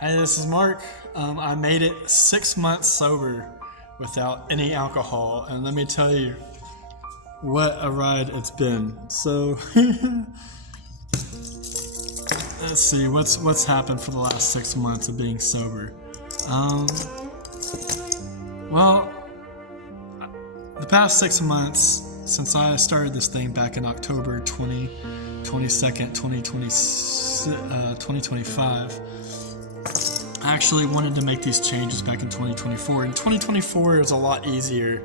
Hey, this is Mark. I made it 6 months sober without any alcohol, and let me tell you what a ride it's been. So, let's see what's happened for the last 6 months of being sober. Um, well, the past 6 months since I started this thing back in October 22nd, 2025. I actually wanted to make these changes back in 2024. In 2024, it was a lot easier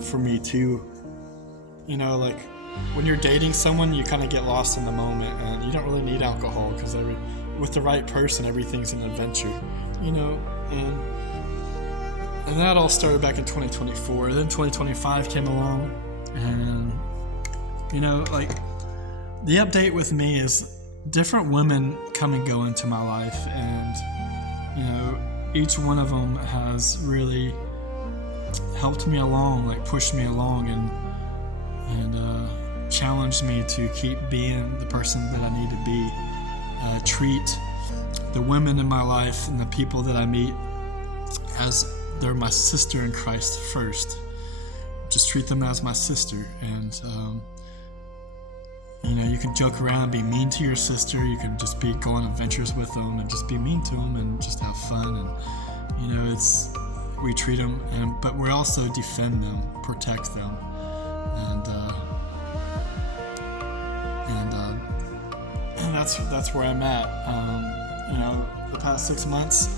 for me to, like when you're dating someone, you kind of get lost in the moment, and you don't really need alcohol because with the right person, everything's an adventure, and that all started back in 2024. Then 2025 came along, and the update with me is different women come and go into my life, and each one of them has really helped me along, like pushed me along, and challenged me to keep being the person that I need to be. Treat the women in my life and the people that I meet as they're my sister in Christ first. Just treat them as my sister, and you can joke around and be mean to your sister. You can just go on adventures with them and just be mean to them and just have fun. And we treat them, but we also defend them, protect them, and that's where I'm at. The past 6 months,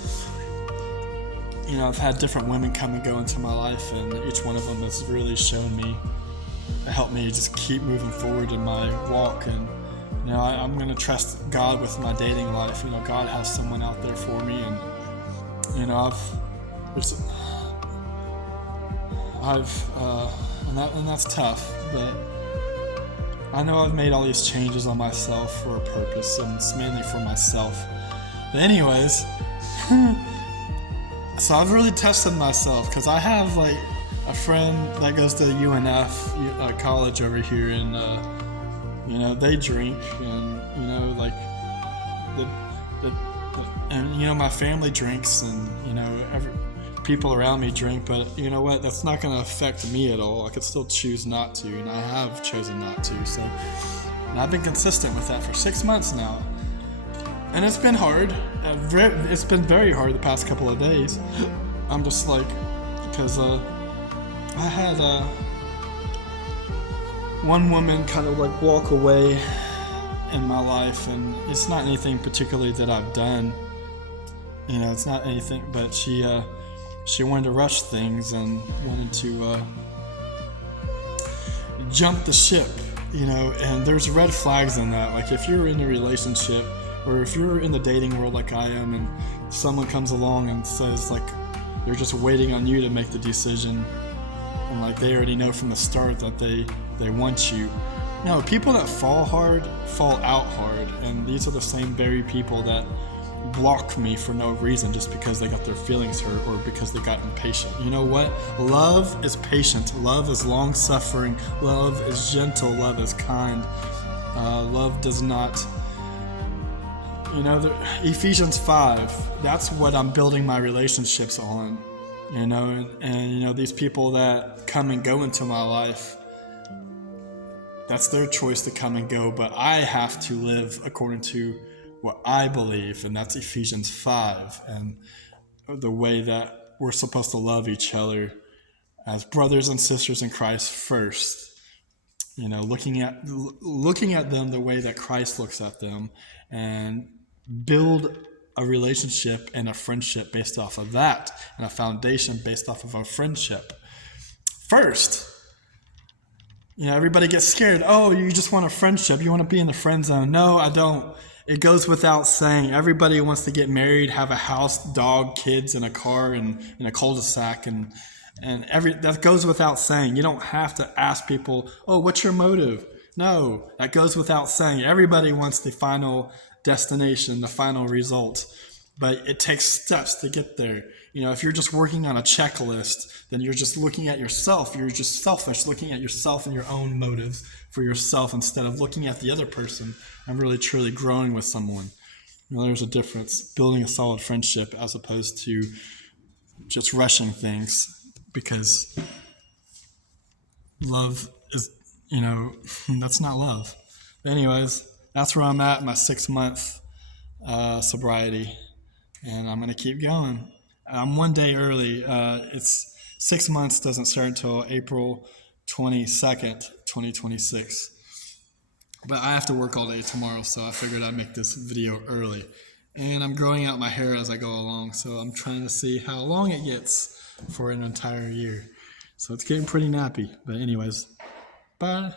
I've had different women come and go into my life, and each one of them has really shown me, helped me just keep moving forward in my walk. And I'm going to trust God with my dating life. God has someone out there for me, and and that's tough, but I know I've made all these changes on myself for a purpose, and it's mainly for myself. But anyways, so I've really tested myself, because I have a friend that goes to UNF college over here, and they drink, and my family drinks, and people around me drink, but you know what? That's not going to affect me at all. I could still choose not to, and I have chosen not to. So, and I've been consistent with that for 6 months now, and it's been hard. It's been very hard the past couple of days. I'm just because I had one woman kind of walk away in my life, and it's not anything particularly that I've done. It's not anything, but she wanted to rush things and wanted to jump the ship, and there's red flags in that. If you're in a relationship, or if you're in the dating world like I am, and someone comes along and says they're just waiting on you to make the decision, and they already know from the start that they want you. People that fall hard fall out hard, and these are the same very people that block me for no reason, just because they got their feelings hurt or because they got impatient. You know what? Love is patient. Love is long-suffering. Love is gentle. Love is kind. Love does not... Ephesians 5, that's what I'm building my relationships on. And these people that come and go into my life, that's their choice to come and go, but I have to live according to what I believe, and that's Ephesians 5, and the way that we're supposed to love each other as brothers and sisters in Christ first. Looking at them the way that Christ looks at them, and build a relationship and a friendship based off of that, and a foundation based off of a friendship first. Everybody gets scared. Oh, you just want a friendship. You want to be in the friend zone. No, I don't. It goes without saying. Everybody wants to get married, have a house, dog, kids, and a car, and in a cul-de-sac, and that goes without saying. You don't have to ask people, oh, what's your motive? No, that goes without saying. Everybody wants the final destination, the final result, but it takes steps to get there. If you're just working on a checklist, then you're just looking at yourself. You're just selfish, looking at yourself and your own motives for yourself instead of looking at the other person and really truly growing with someone. There's a difference. Building a solid friendship as opposed to just rushing things, because love is, that's not love. But anyways, that's where I'm at, my 6-month sobriety, and I'm going to keep going. I'm one day early. It's 6 months doesn't start until April 22nd, 2026. But I have to work all day tomorrow, so I figured I'd make this video early. And I'm growing out my hair as I go along, so I'm trying to see how long it gets for an entire year. So it's getting pretty nappy. But anyways, bye.